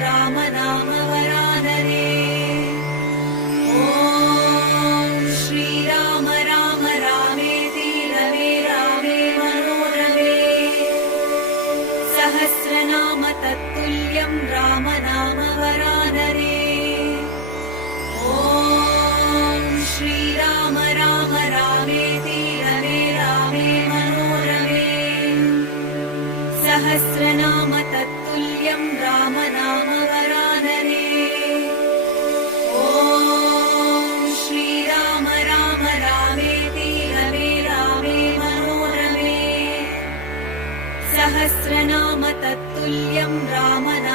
राम नाम वरानने। ॐ श्रीराम राम रामेति रमे रामे मनोरमे। सहस्रनाम तत्तुल्यं राम नाम वरानने। ॐ श्रीराम राम रामेति रमे रामे मनोरमे। सहस्रनाम तत्तुल्यं राम नाम वरानने। ॐ श्रीराम राम रामेति रमे रामे मनोरमे। सहस्रनाम तत्तुल्यं राम नाम